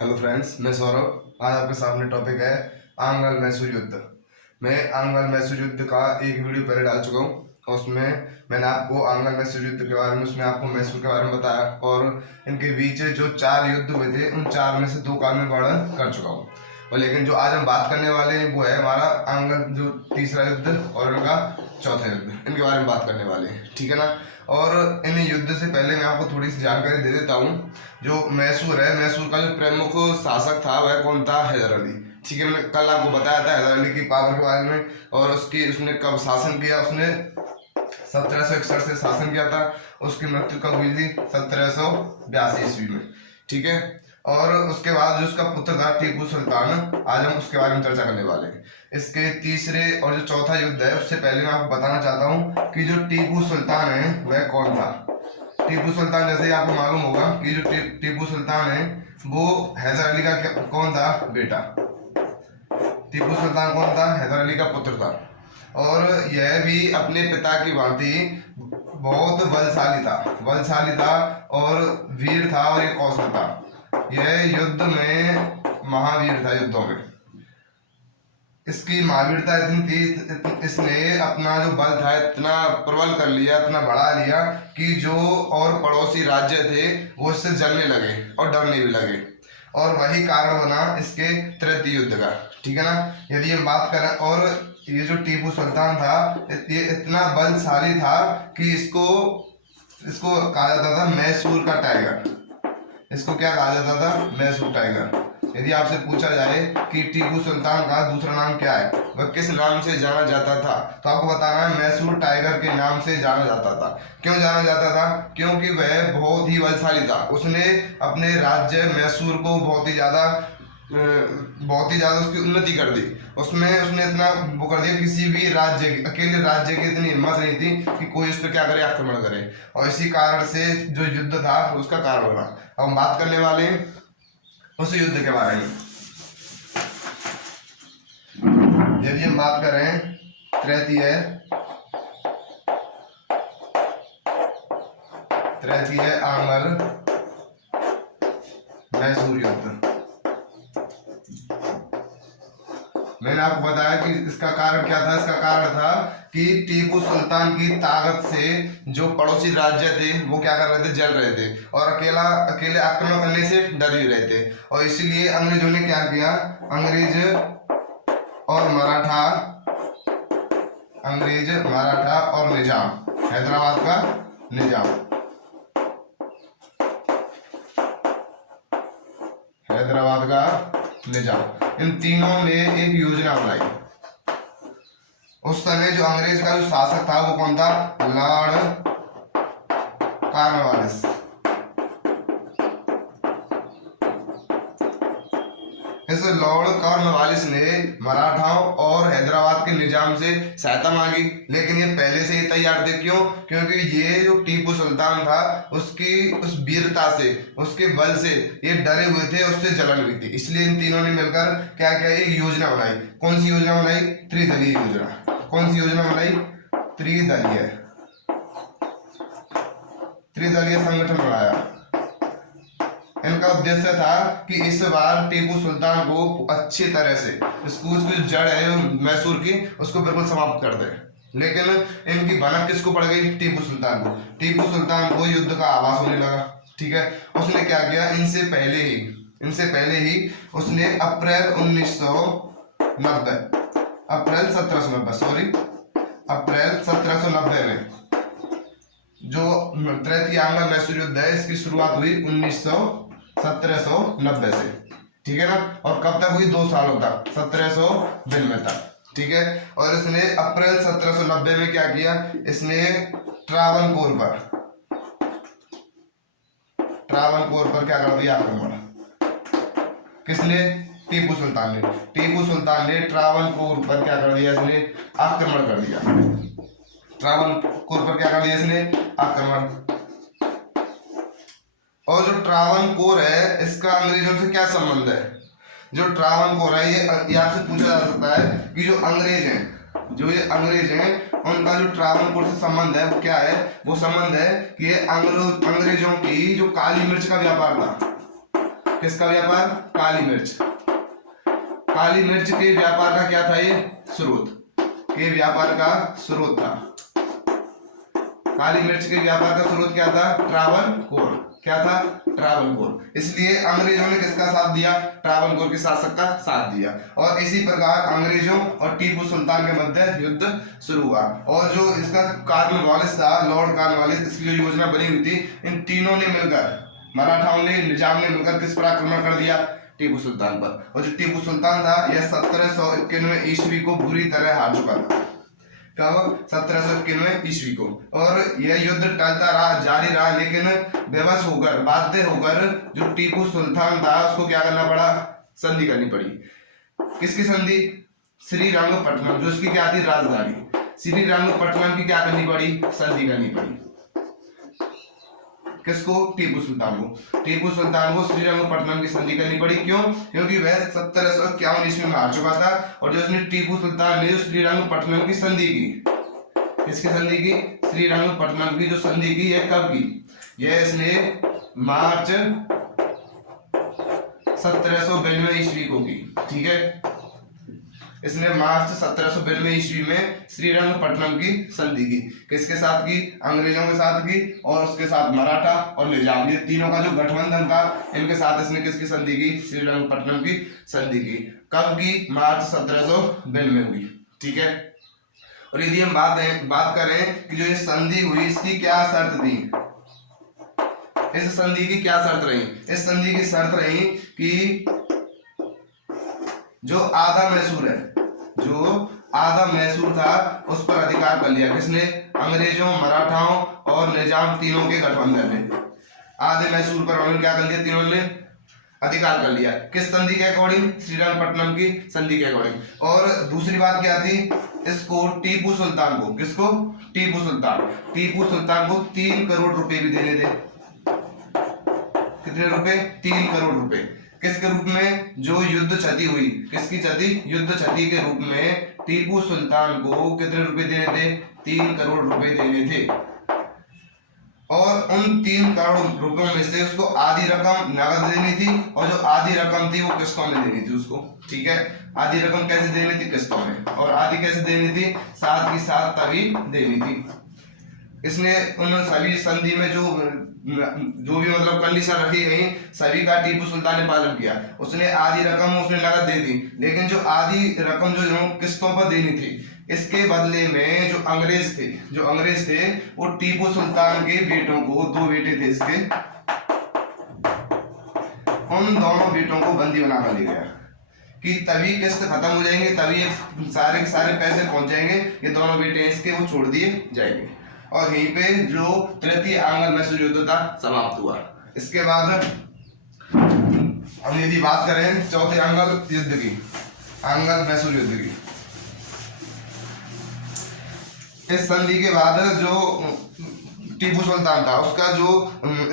Hello friends, मैं सौरभ। आज आपके सामने टॉपिक है आंगल मैसूर युद्ध। मैं आंगल मैसूर युद्ध का एक वीडियो पहले डाल चुका हूँ। उसमें मैंने आपको आंगल मैसूर युद्ध के बारे में, उसमें आपको मैसूर के बारे में बताया और इनके बीच जो 4 युद्ध हुए थे उन 4 में से 2 का मैं वर्णन कर चुका हूँ। और लेकिन जो आज हम बात करने वाले हैं वो है हमारा आंगल जो तीसरा युद्ध और उनका चौथा युद्ध, इनके बारे में बात करने वाले हैं, ठीक है ना। और इन युद्ध से पहले मैं आपको थोड़ी सी जानकारी दे देता हूँ। जो मैसूर है, मैसूर का जो प्रमुख शासक था वह कौन था? हैदर अली। ठीक है, मैंने कल आपको बताया था हैदर अली की पावर के बारे में और उसने कब शासन किया। उसने 1761 से शासन किया था। उसकी मृत्यु कब हुई थी? 1782 ईस्वी में, ठीक है। और उसके बाद जो उसका पुत्र था टीपू सुल्तान, आज हम उसके बारे में चर्चा करने वाले हैं। इसके तीसरे और जो चौथा युद्ध है उससे पहले मैं आपको बताना चाहता हूँ कि जो टीपू सुल्तान है वह कौन था। टीपू सुल्तान, जैसे ही आपको मालूम होगा कि जो टीपू सुल्तान है वो हैदर अली का कौन था? बेटा। टीपू सुल्तान कौन था? हैदर अली का पुत्र था। और यह भी अपने पिता की भांति बहुत बलशाली था और वीर था और एक कौशल था। यह युद्ध में महावीर था। युद्धों में इसकी महावीरता इतनी थी, इसने अपना जो बल था इतना प्रबल कर लिया, इतना बढ़ा लिया कि जो और पड़ोसी राज्य थे वो इससे जलने लगे और डरने भी लगे। और वही कारण बना इसके तृतीय युद्ध का, ठीक है ना। यदि हम बात करें, और ये जो टीपू सुल्तान था ये इतना बलशाली था कि इसको कहा जाता था मैसूर का टाइगर। इसको क्या कहा जाता था? मैसूर टाइगर। यदि आपसे पूछा जाए कि टीपू सुल्तान का दूसरा नाम क्या है, वह किस नाम से जाना जाता था, तो आपको बताना है मैसूर टाइगर के नाम से जाना जाता था। क्यों जाना जाता था? क्योंकि वह बहुत ही बलशाली था। उसने अपने राज्य मैसूर को बहुत ही ज़्यादा उसकी उन्नति कर दी। उसमें उसने इतना वो कर दिया, किसी भी अकेले राज्य की इतनी हिम्मत नहीं थी कि कोई उस पर क्या करे, आक्रमण करे। और इसी कारण से जो युद्ध था उसका कारण बना। अब हम बात करने वाले हैं उस युद्ध के बारे में। यदि हम बात करें तृतीय आंगल मैसूर युद्ध, मैंने आपको बताया कि इसका कारण क्या था। इसका कारण था कि टीपू सुल्तान की ताकत से जो पड़ोसी राज्य थे वो क्या कर रहे थे? जल रहे थे और अकेले आक्रमण करने से डर ही रहे थे। और इसीलिए अंग्रेजों ने क्या किया? अंग्रेज मराठा और निजाम, हैदराबाद का निजाम, इन तीनों ने एक योजना बनाई। उस समय जो अंग्रेज का जो शासक था वो कौन था? Lord Cornwallis. इस लॉर्ड कॉर्नवालिस ने मराठाओं और हैदराबाद के निजाम से सहायता मांगी, लेकिन ये पहले से ही तैयार थे। क्यों? क्योंकि ये जो टीपू सुल्तान था उसकी उस वीरता से, उसके बल से ये डरे हुए थे, उससे जलन हुई थी। इसलिए इन तीनों ने मिलकर क्या क्या एक योजना बनाई। कौन सी योजना बनाई? त्रिदलीय योजना। कौन सी योजना बनाई? त्रिदलीय संगठन बनाया। इनका उद्देश्य था कि इस बार टीपू सुल्तान को अच्छी तरह से उसकी जड़ है मैसूर की, उसको बिल्कुल समाप्त कर दे। लेकिन इनकी भनक किसको पड़ गई? टीपू सुल्तान को। टीपू सुल्तान को युद्ध का आभास होने लगा, ठीक है। उसने क्या किया? इनसे पहले ही उसने अप्रैल 1790 में जो तृतीय आंगल मैसूर युद्ध है इसकी शुरुआत हुई 1790 से, ठीक है ना। और कब तक हुई? 2 सालों तक, 1792 तक, ठीक है। और इसने अप्रैल 1790 में क्या किया? इसने ट्रावनकोर पर क्या कर दिया? आक्रमण। किसने? टीपू सुल्तान ने ट्रावनकोर पर क्या कर दिया? इसने आक्रमण कर दिया। ट्रावनकोर पर क्या कर दिया इसने? आक्रमण। और जो ट्रावनकोर है इसका अंग्रेजों से क्या संबंध है? जो ट्रावनकोर है ये आपसे पूछा जा सकता है कि जो अंग्रेज हैं उनका जो ट्रावनकोर से संबंध है वो क्या है? वो संबंध है कि ये अंग्रेजों की जो काली मिर्च का व्यापार था, किसका व्यापार? काली मिर्च। काली मिर्च के व्यापार का क्या था ये? स्रोत, के व्यापार का स्रोत था। काली मिर्च के व्यापार का स्रोत क्या था? ट्रावनकोर। क्या था? ट्रावनकोर। इसलिए अंग्रेजों ने किसका साथ दिया? ट्रावनकोर के शासक का साथ दिया। और इसी प्रकार अंग्रेजों और टीपू सुल्तान के मध्य युद्ध शुरू हुआ। और जो इसका कॉर्नवालिस था, लॉर्ड कॉर्नवालिस, इसकी जो योजना बनी हुई थी, इन तीनों ने मिलकर, मराठाओं ने, निजाम ने मिलकर किस पर आक्रमण कर दिया? टीपू सुल्तान पर। और जो टीपू सुल्तान था यह 1791 ईस्वी को बुरी तरह हार चुका था। कब? 1791 ईस्वी को। और यह युद्ध टलता रहा, जारी रहा, लेकिन बेबस होकर, बाध्य होकर जो टीपू सुल्तान था उसको क्या करना पड़ा? संधि करनी पड़ी। किसकी संधि? श्रीरंगपट्टनम, जो इसकी क्या थी? राजधानी। श्रीरंगपट्टनम की क्या करनी पड़ी? संधि करनी पड़ी। किसको? टीपू सुल्तान को। टीपू सुल्तान को श्रीरंगपट्टनम की संधि करनी पड़ी। क्यों? क्योंकि वह 1751 ईस्वी में हार चुका था। और जो इसने टीपू सुल्तान ने श्रीरंगपट्टनम की संधि की, किसकी संधि की? श्रीरंगपट्टनम की जो संधि की, यह कब की? यह इसने मार्च 1792 ईस्वी को की। ठीक है, इसने मार्च 1792 ईस्वी में श्रीरंगपट्टनम की संधि की। किसके साथ की? अंग्रेजों के साथ की, और उसके साथ मराठा और निजाम, ये तीनों का जो गठबंधन था, इनके साथ इसने किसकी संधि की? श्रीरंगपट्टनम की संधि की। कब की? मार्च 1792 में हुई। ठीक है, और यदि हम बात करें कि जो ये संधि हुई, इसकी क्या शर्त थी? इस संधि की क्या शर्त रही? इस संधि की शर्त रही कि जो आधा मैसूर है, जो आधा मैसूर था, उस पर अधिकार कर लिया। किसने? अंग्रेजों, मराठाओं और निजाम, तीनों के गठबंधन ने आधे मैसूर पर उन्होंने क्या कर लिया? तीनों ने अधिकार कर लिया। किस संधि के अकॉर्डिंग? श्रीरंगपट्टनम की संधि के अकॉर्डिंग। और दूसरी बात क्या थी? इसको टीपू सुल्तान को, किसको? टीपू सुल्तान को 3 करोड़ रुपए भी देने थे। कितने रुपए? 3 करोड़ रुपए। किसके रूप में? जो युद्ध क्षति हुई, किसकी क्षति? युद्ध क्षति के रूप में टीपू सुल्तान को कितने रुपए देने थे? 3 करोड़ रुपए देने थे। और उन 3 करोड़ रुपयों में से उसको आधी रकम नगद देनी थी, और जो आधी रकम थी वो किस्तों में देनी थी उसको। ठीक है, आधी रकम कैसे देनी थी? किस्तों में। और आधी कैसे देनी थी? साथ की साथ तभी देनी थी। इसने उन सभी संधि में जो भी मतलब कंडीशन रखी गई, सभी का टीपू सुल्तान ने पालन किया। उसने आधी रकम उसने नगद दे दी, लेकिन जो आधी रकम जो किस्तों पर देनी थी, इसके बदले में जो अंग्रेज थे वो टीपू सुल्तान के बेटों को, 2 बेटे थे इसके, उन दोनों बेटों को बंदी बनाकर ले गया कि तभी किस्त खत्म हो जाएंगे, तभी सारे के सारे पैसे पहुंच जाएंगे, ये दोनों बेटे इसके वो छोड़ दिए जाएंगे। और यहीं पे जो तृतीय आंग्ल मैसूर युद्ध था समाप्त हुआ। इसके बाद हम यदि बात करें चौथे आंग्ल युद्ध की, आंग्ल मैसूर युद्ध की, इस संधि के बाद जो टीपू सुल्तान था उसका जो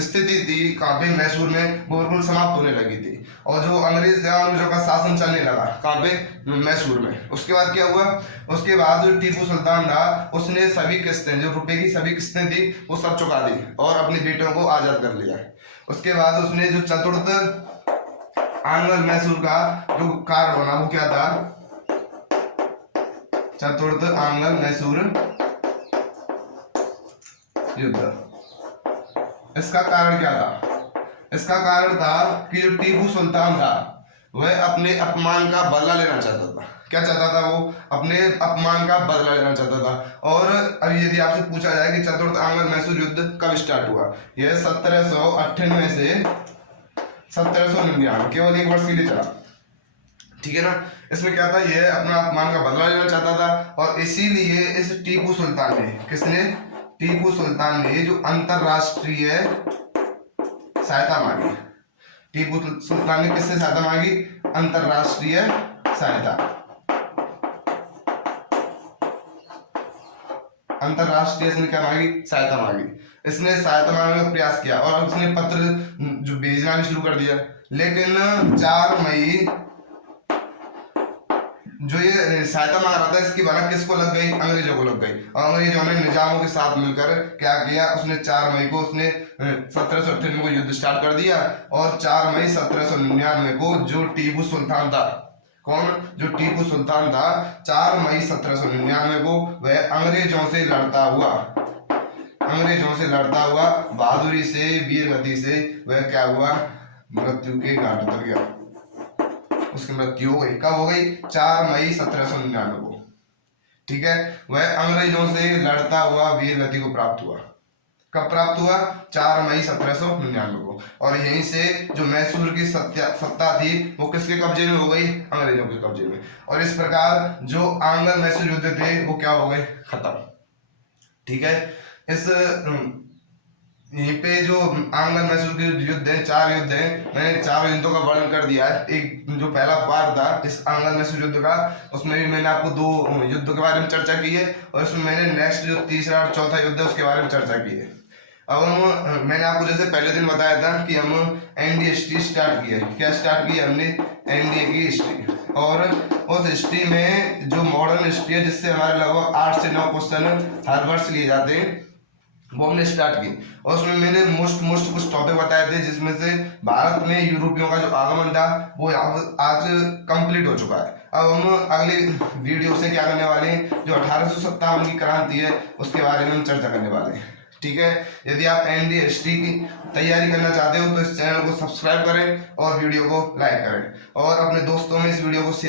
स्थिति थी कहाँ पे? मैसूर में, वो बिल्कुल समाप्त होने लगी थी। और जो अंग्रेज थे अंग्रेजों का शासन चलने लगा कहाँ पे? मैसूर में। उसके बाद क्या हुआ? उसके बाद जो टीपू सुल्तान था उसने सभी किस्तें, जो रुपए की सभी किस्तें थी, वो सब चुका दी और अपने बेटों को आजाद कर लिया। उसके बाद उसने जो चतुर्थ आंग्ल मैसूर का जो कारण बना वो क्या था? चतुर्थ आंग्ल मैसूर युद्ध। इसका कारण क्या था? इसका कारण था कि जो टीपू सुल्तान था वह अपने अपमान का बदला लेना चाहता था। क्या चाहता था वो? अपने अपमान का बदला लेना चाहता था। और अभी यदि आपसे पूछा जाए कि चतुर्थ आंग्ल मैसूर युद्ध कब स्टार्ट हुआ, यह 1798 से 1799, केवल 1 वर्ष के लिए चला। ठीक है ना। इसमें क्या था? यह अपना अपमान का बदला लेना चाहता था, और इसीलिए इस टीपू सुल्तान ने, किसने? टीपू सुल्तान ने जो अंतरराष्ट्रीय सहायता मांगी। टीपू सुल्तान ने किससे सहायता मांगी? अंतरराष्ट्रीय सहायता। अंतरराष्ट्रीय इसने क्या मांगी? सहायता मांगी। इसने सहायता मांगने का प्रयास किया और उसने पत्र जो भेजना भी शुरू कर दिया। लेकिन 4 मई जो ये सहायता मांग रहा था इसकी भनक किसको लग गई, अंग्रेजों को लग गई। और अंग्रेजों ने निजामों के साथ मिलकर क्या किया, उसने 4 मई को उसने 1798 को युद्ध स्टार्ट कर दिया। और 4 मई 1799 को जो टीपू सुल्तान था, कौन, जो टीपू सुल्तान था, 4 मई 1799 को वह अंग्रेजों से लड़ता हुआ बहादुरी से, वीर गति से वह क्या हुआ, मृत्यु के घाट उतर गया। उसकी मृत्यु हो गई। कब हो गई, 4 मई 1799 को। ठीक है, वह अंग्रेजों से लड़ता हुआ वीर गति को प्राप्त हुआ। कब प्राप्त हुआ, 4 मई 1799 को। और यहीं से जो मैसूर की सत्ता थी वो किसके कब्जे में हो गई, अंग्रेजों के कब्जे में। और इस प्रकार जो आंग्ल मैसूर युद्ध थे वो क्या हो गए, खत्म। ठीक है, इस यहीं पे जो आंग्ल मैसूर के युद्ध है, 4 युद्ध है, मैंने 4 युद्धों का वर्णन कर दिया है। एक जो पहला पार्ट था इस आंग्ल मैसूर युद्ध का, उसमें भी मैंने आपको 2 युद्धों के बारे में चर्चा की है। और इसमें मैंने नेक्स्ट जो तीसरा और चौथा युद्ध है उसके बारे में चर्चा की है। अब मैंने आपको जैसे पहले दिन बताया था कि हम एनडीए हिस्ट्री स्टार्ट किए। क्या स्टार्ट किया हमने, एनडीए की हिस्ट्री। और उस हिस्ट्री में जो मॉडर्न हिस्ट्री है, जिससे हमारे लगभग 8 से 9 क्वेश्चन हर वर्ष लिए जाते हैं, वो हमने स्टार्ट की। और उसमें मैंने मोस्ट कुछ टॉपिक बताए थे, जिसमें से भारत में यूरोपियों का जो आगमन था वो आज कंप्लीट हो चुका है। अब हम अगले वीडियो से क्या करने वाले हैं, जो 1857 की क्रांति है उसके बारे में हम चर्चा करने वाले हैं। ठीक है, यदि आप एनडीए हिस्ट्री की तैयारी करना चाहते हो तो इस चैनल को सब्सक्राइब करें और वीडियो को लाइक करें और अपने दोस्तों में इस वीडियो को